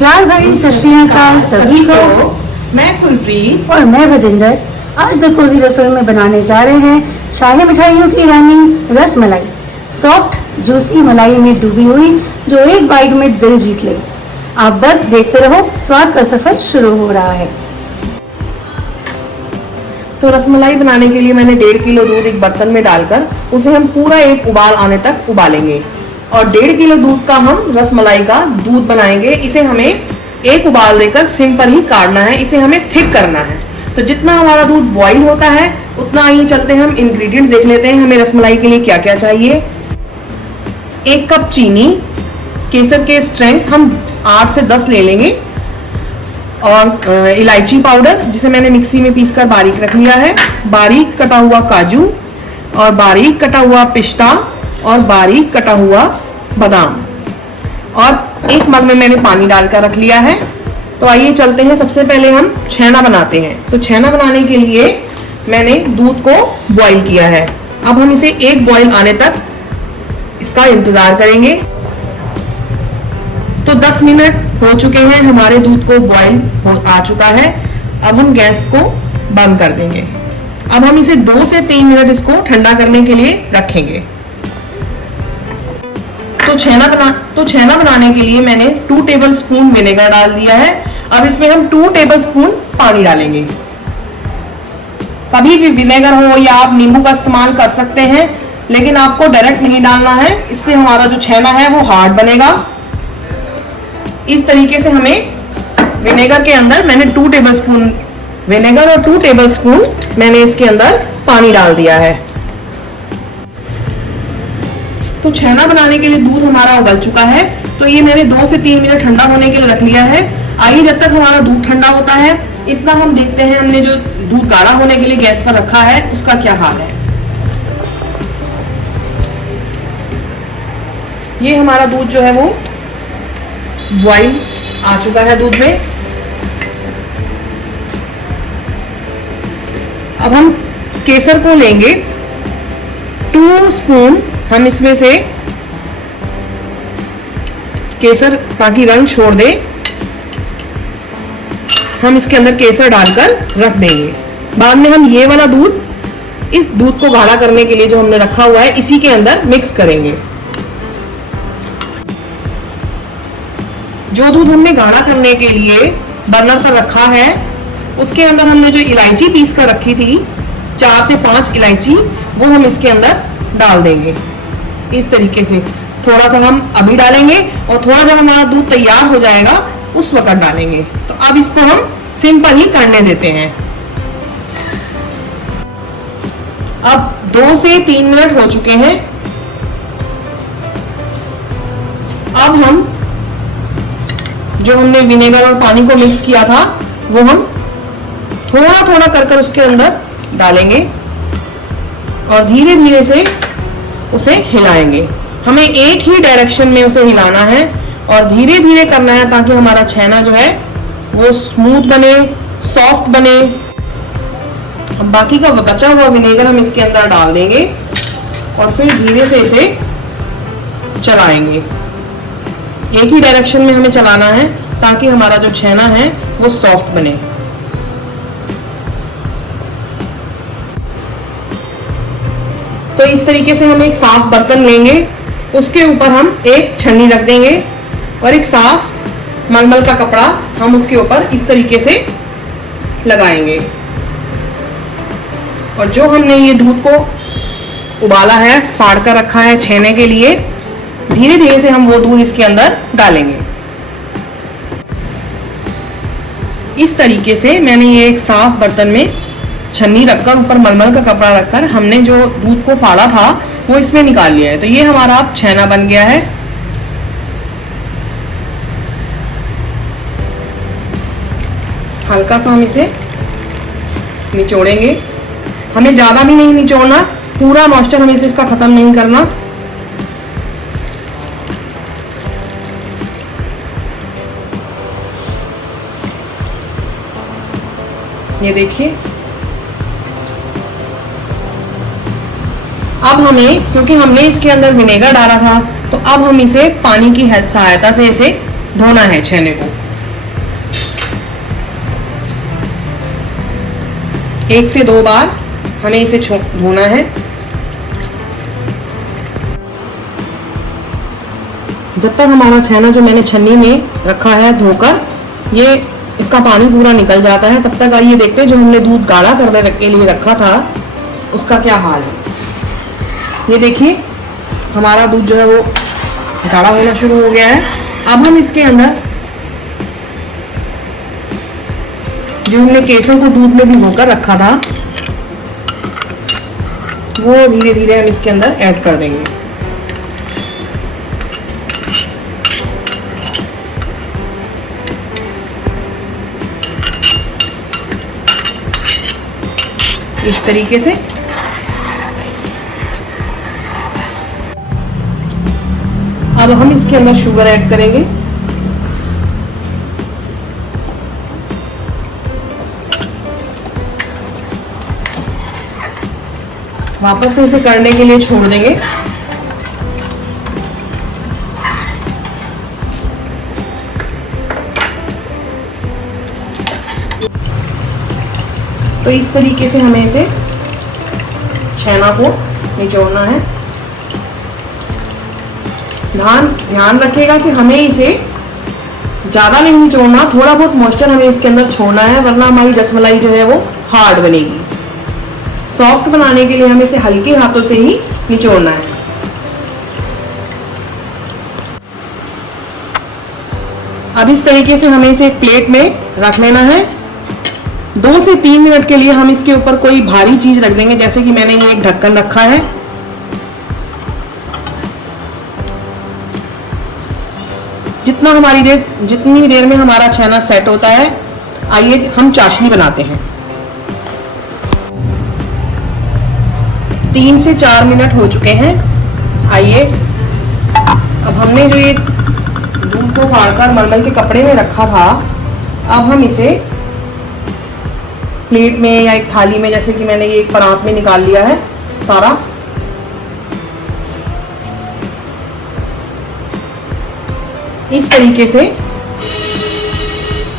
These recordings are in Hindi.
प्यार भरी सत श्री अकाल सभी को। मैं कुलप्रीत और मैं भजिंदर। आज द कोजी रसोई में बनाने जा रहे हैं शाही मिठाइयों की रानी रस मलाई। सॉफ्ट जूसी मलाई में डूबी हुई जो एक बाइट में दिल जीत ले। आप बस देखते रहो, स्वाद का सफर शुरू हो रहा है। तो रसमलाई बनाने के लिए मैंने 1.5 किलो दूध एक बर्तन में डालकर उसे हम पूरा एक उबाल आने तक उबालेंगे। और 1.5 किलो दूध का हम रसमलाई का दूध बनाएंगे। इसे हमें एक उबाल देकर सिम पर ही काढ़ना है, इसे हमें थिक करना है। तो जितना हमारा दूध बॉईल होता है उतना ही चलते हम इंग्रेडिएंट्स देख लेते हैं हमें रसमलाई के लिए क्या क्या चाहिए। 1 कप चीनी, केसर के स्ट्रेंग्स हम 8 से 10 ले लेंगे, और इलायची पाउडर जिसे मैंने मिक्सी में पीसकर बारीक रख लिया है, बारीक कटा हुआ काजू और बारीक कटा हुआ पिस्ता और बारीक कटा हुआ बादाम, और 1 मग में मैंने पानी डालकर रख लिया है। तो आइए चलते हैं, सबसे पहले हम छेना बनाते हैं। तो छेना बनाने के लिए मैंने दूध को बॉईल किया है। अब हम इसे एक बॉईल आने तक इसका इंतजार करेंगे। तो 10 मिनट हो चुके हैं, हमारे दूध को बॉईल आ चुका है। अब हम गैस को बंद कर देंगे। अब हम इसे 2 से 3 मिनट इसको ठंडा करने के लिए रखेंगे। तो छेना बनाने के लिए मैंने 2 टेबलस्पून विनेगर डाल दिया है। अब इसमें हम 2 टेबलस्पून पानी डालेंगे। कभी भी विनेगर हो या आप नींबू का इस्तेमाल कर सकते हैं, लेकिन आपको डायरेक्ट नहीं डालना है, इससे हमारा जो छेना है वो हार्ड बनेगा। इस तरीके से हमें विनेगर के अंदर मैंने 2 टेबलस्पून विनेगर और 2 टेबलस्पून मैंने इसके अंदर पानी डाल दिया है। तो छेना बनाने के लिए दूध हमारा उबल चुका है। तो ये मैंने 2 से 3 मिनट ठंडा होने के लिए रख लिया है। आइए जब तक हमारा दूध ठंडा होता है इतना हम देखते हैं हमने जो दूध गाढ़ा होने के लिए गैस पर रखा है उसका क्या हाल है। ये हमारा दूध जो है वो बॉईल आ चुका है दूध में। अब हम केसर को लेंगे 2 स्पून, हम इसमें से केसर ताकि रंग छोड़ दे, हम इसके अंदर केसर डालकर रख देंगे। बाद में हम ये वाला दूध, इस दूध को गाढ़ा करने के लिए जो हमने रखा हुआ है इसी के अंदर मिक्स करेंगे। जो दूध हमने गाढ़ा करने के लिए बर्नर पर रखा है उसके अंदर हमने जो इलायची पीस कर रखी थी 4 से 5 इलायची, वो हम इसके अंदर डाल देंगे। इस तरीके से थोड़ा सा हम अभी डालेंगे और थोड़ा जब हमारा दूध तैयार हो जाएगा उस वक्त डालेंगे। तो अब इसको हम सिम पर ही करने देते हैं। अब 2 से 3 मिनट हो चुके हैं। अब हम जो हमने विनेगर और पानी को मिक्स किया था वो हम थोड़ा थोड़ा कर उसके अंदर डालेंगे और धीरे धीरे से उसे हिलाएंगे। हमें एक ही डायरेक्शन में उसे हिलाना है और धीरे धीरे करना है ताकि हमारा छेना जो है वो स्मूथ बने, सॉफ्ट बने। अब बाकी का बचा हुआ विनेगर हम इसके अंदर डाल देंगे और फिर धीरे से इसे चलाएंगे। एक ही डायरेक्शन में हमें चलाना है ताकि हमारा जो छेना है वो सॉफ्ट बने। तो इस तरीके से हम एक साफ बर्तन लेंगे, उसके ऊपर हम एक छन्नी रख देंगे और एक साफ मलमल का कपड़ा हम उसके ऊपर इस तरीके से लगाएंगे। और जो हमने ये दूध को उबाला है, फाड़ कर रखा है छेने के लिए, धीरे धीरे से हम वो दूध इसके अंदर डालेंगे। इस तरीके से मैंने ये एक साफ बर्तन में छन्नी रखकर ऊपर मलमल का कपड़ा रखकर हमने जो दूध को फाड़ा था वो इसमें निकाल लिया है। तो ये हमारा अब छेना बन गया है। हल्का सा हम इसे निचोड़ेंगे, हमें ज्यादा भी नहीं निचोड़ना, पूरा मॉइस्चर हमें इसका खत्म नहीं करना। ये देखिए, अब हमें, क्योंकि हमने इसके अंदर विनेगर डाला था, तो अब हम इसे पानी की सहायता से इसे धोना है छेने को। 1 से 2 बार हमें इसे धोना है। जब तक हमारा छेना जो मैंने छन्नी में रखा है धोकर ये इसका पानी पूरा निकल जाता है, तब तक आइए देखते हैं जो हमने दूध गाढ़ा करने के लिए रखा था उसका क्या हाल है। ये देखिए हमारा दूध जो है वो गाढ़ा होना शुरू हो गया है। अब हम इसके अंदर जो हमने केसर को दूध में भिगोकर रखा था वो धीरे धीरे हम इसके अंदर ऐड कर देंगे। इस तरीके से अब हम इसके अंदर शुगर ऐड करेंगे। वापस से इसे करने के लिए छोड़ देंगे। तो इस तरीके से हमें इसे छेना को निचोड़ना है। ध्यान रखिएगा कि हमें इसे ज्यादा नहीं निचोड़ना, थोड़ा बहुत मॉइस्चर हमें इसके अंदर छोड़ना है, वरना हमारी रसमलाई जो है वो हार्ड बनेगी। सॉफ्ट बनाने के लिए हमें इसे हल्के हाथों से ही निचोड़ना है। अब इस तरीके से हमें इसे एक प्लेट में रख लेना है। 2 से 3 मिनट के लिए हम इसके ऊपर कोई भारी चीज रख देंगे, जैसे कि मैंने ये एक ढक्कन रखा है। जितनी देर में हमारा छेना सेट होता है, आइए हम चाशनी बनाते हैं। 3 से 4 मिनट हो चुके हैं। आइए अब हमने जो ये दूध को फाड़कर मलमल के कपड़े में रखा था, अब हम इसे प्लेट में या एक थाली में, जैसे कि मैंने ये एक परात में निकाल लिया है सारा। इस तरीके से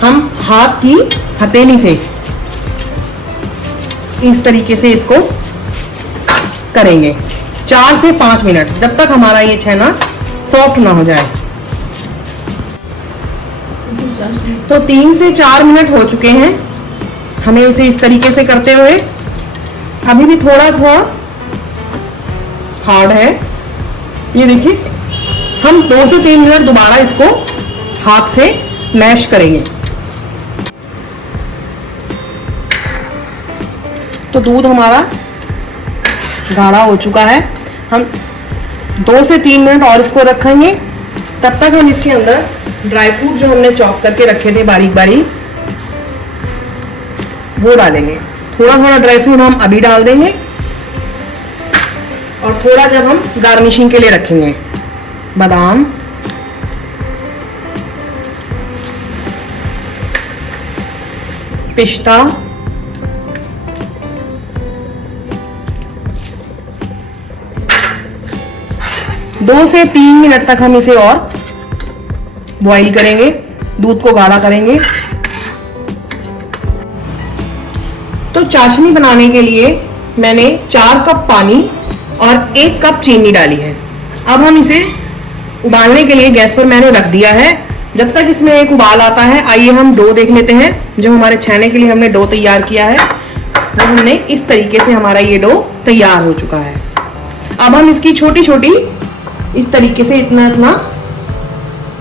हम हाथ की हथेली से इस तरीके से इसको करेंगे 4 से 5 मिनट, जब तक हमारा ये छेना सॉफ्ट ना हो जाए। तो 3 से 4 मिनट हो चुके हैं हमें इसे इस तरीके से करते हुए। अभी भी थोड़ा सा हार्ड है, ये देखिए। हम 2 से 3 मिनट दोबारा इसको हाथ से मैश करेंगे। तो दूध हमारा गाढ़ा हो चुका है। हम 2 से 3 मिनट और इसको रखेंगे। तब तक हम इसके अंदर ड्राई फ्रूट जो हमने चॉप करके रखे थे बारीक बारीक, वो डालेंगे। थोड़ा थोड़ा ड्राई फ्रूट हम अभी डाल देंगे और थोड़ा जब हम गार्निशिंग के लिए रखेंगे। बादाम, पिस्ता, दो से 3 मिनट तक हम इसे और बॉईल करेंगे, दूध को गाढ़ा करेंगे। तो चाशनी बनाने के लिए मैंने 4 कप पानी और 1 कप चीनी डाली है। अब हम इसे उबालने के लिए गैस पर मैंने रख दिया है। जब तक इसमें एक उबाल आता है, आइए हम डो देख लेते हैं। जो हमारे छेने के लिए हमने डो तैयार किया है, वो हमने इस तरीके से हमारा ये डो तैयार हो चुका है। अब हम इसकी छोटी छोटी इस तरीके से इतना इतना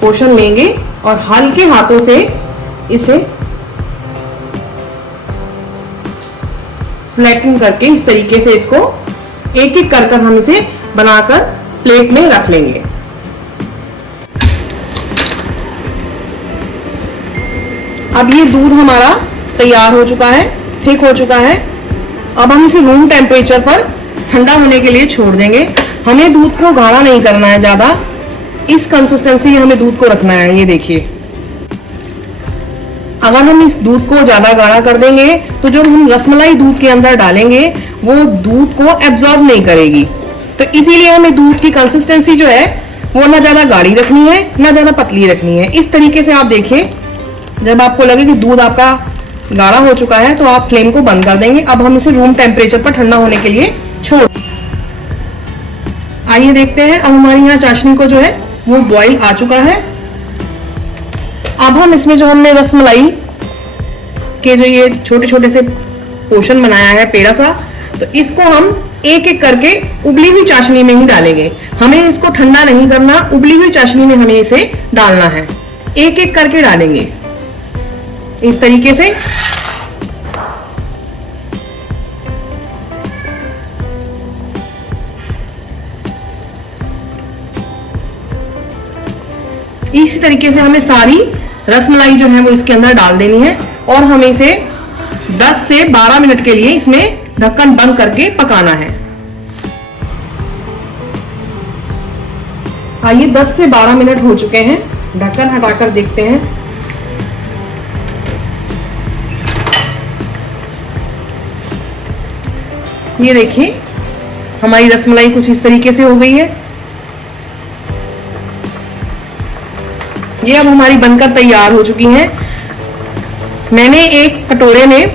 पोर्शन लेंगे और हल्के हाथों से इसे फ्लैटन करके इस तरीके से इसको एक एक कर हम इसे बनाकर प्लेट में रख लेंगे। अब ये दूध हमारा तैयार हो चुका है, थिक हो चुका है। अब हम इसे रूम टेम्परेचर पर ठंडा होने के लिए छोड़ देंगे। हमें दूध को गाढ़ा नहीं करना है ज्यादा, इस कंसिस्टेंसी हमें दूध को रखना है। ये देखिए, अगर हम इस दूध को ज्यादा गाढ़ा कर देंगे तो जो हम रसमलाई दूध के अंदर डालेंगे वो दूध को एब्जॉर्ब नहीं करेगी। तो इसीलिए हमें दूध की कंसिस्टेंसी जो है वो ना ज्यादा गाढ़ी रखनी है ना ज्यादा पतली रखनी है। इस तरीके से आप देखिए, जब आपको लगे कि दूध आपका गाढ़ा हो चुका है तो आप फ्लेम को बंद कर देंगे। अब हम इसे रूम टेम्परेचर पर ठंडा होने के लिए छोड़। आइए देखते हैं, अब हमारी यहाँ चाशनी को जो है वो बॉईल आ चुका है। अब हम इसमें जो हमने रसमलाई के जो ये छोटे छोटे से पोर्शन बनाया है पेड़ा सा, तो इसको हम एक एक करके उबली हुई चाशनी में ही डालेंगे। हमें इसको ठंडा नहीं करना, उबली हुई चाशनी में हमें इसे डालना है। एक एक करके डालेंगे इस तरीके से। इसी तरीके से हमें सारी रसमलाई जो है वो इसके अंदर डाल देनी है और हमें इसे 10 से 12 मिनट के लिए इसमें ढक्कन बंद करके पकाना है। आइए 10 से 12 मिनट हो चुके हैं, ढक्कन हटाकर देखते हैं। ये देखिए हमारी रसमलाई कुछ इस तरीके से हो गई है। ये अब हमारी बनकर तैयार हो चुकी हैं। मैंने एक कटोरे में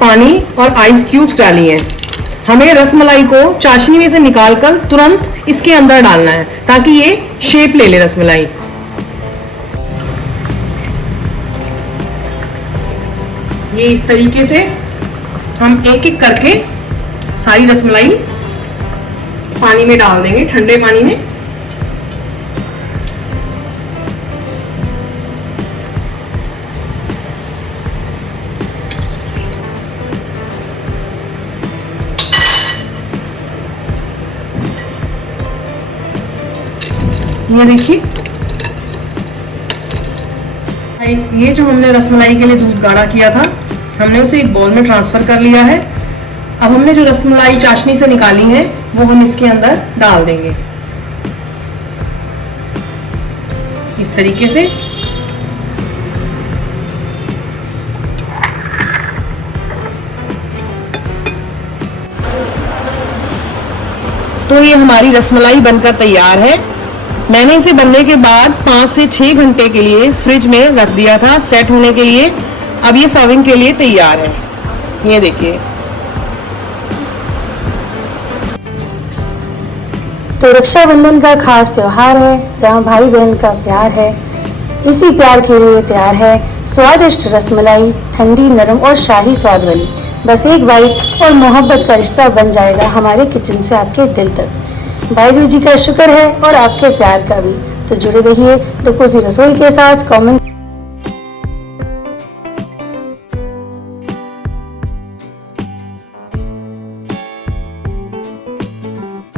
पानी और आइस क्यूब्स डाली हैं। हमें रसमलाई को चाशनी में से निकालकर तुरंत इसके अंदर डालना है ताकि ये शेप ले ले रसमलाई। ये इस तरीके से हम एक एक करके सारी रसमलाई पानी में डाल देंगे, ठंडे पानी में। ये देखिए ये जो हमने रसमलाई के लिए दूध गाढ़ा किया था, हमने उसे एक बाउल में ट्रांसफर कर लिया है। अब हमने जो रसमलाई चाशनी से निकाली है वो हम इसके अंदर डाल देंगे इस तरीके से। तो ये हमारी रसमलाई बनकर तैयार है। मैंने इसे बनने के बाद 5 से 6 घंटे के लिए फ्रिज में रख दिया था सेट होने के लिए। अब ये सर्विंग के लिए तैयार है। ये देखिए। तो रक्षाबंधन का खास त्योहार है जहाँ भाई बहन का प्यार है। इसी प्यार के लिए तैयार है स्वादिष्ट रसमलाई, ठंडी, नरम और शाही स्वाद वाली। बस एक बाइट और मोहब्बत का रिश्ता बन जाएगा हमारे किचन से आपके दिल तक। वाहिगुरु जी का शुक्र है और आपके प्यार का भी। तो जुड़े रहिए द कोज़ी रसोई के साथ। कमेंट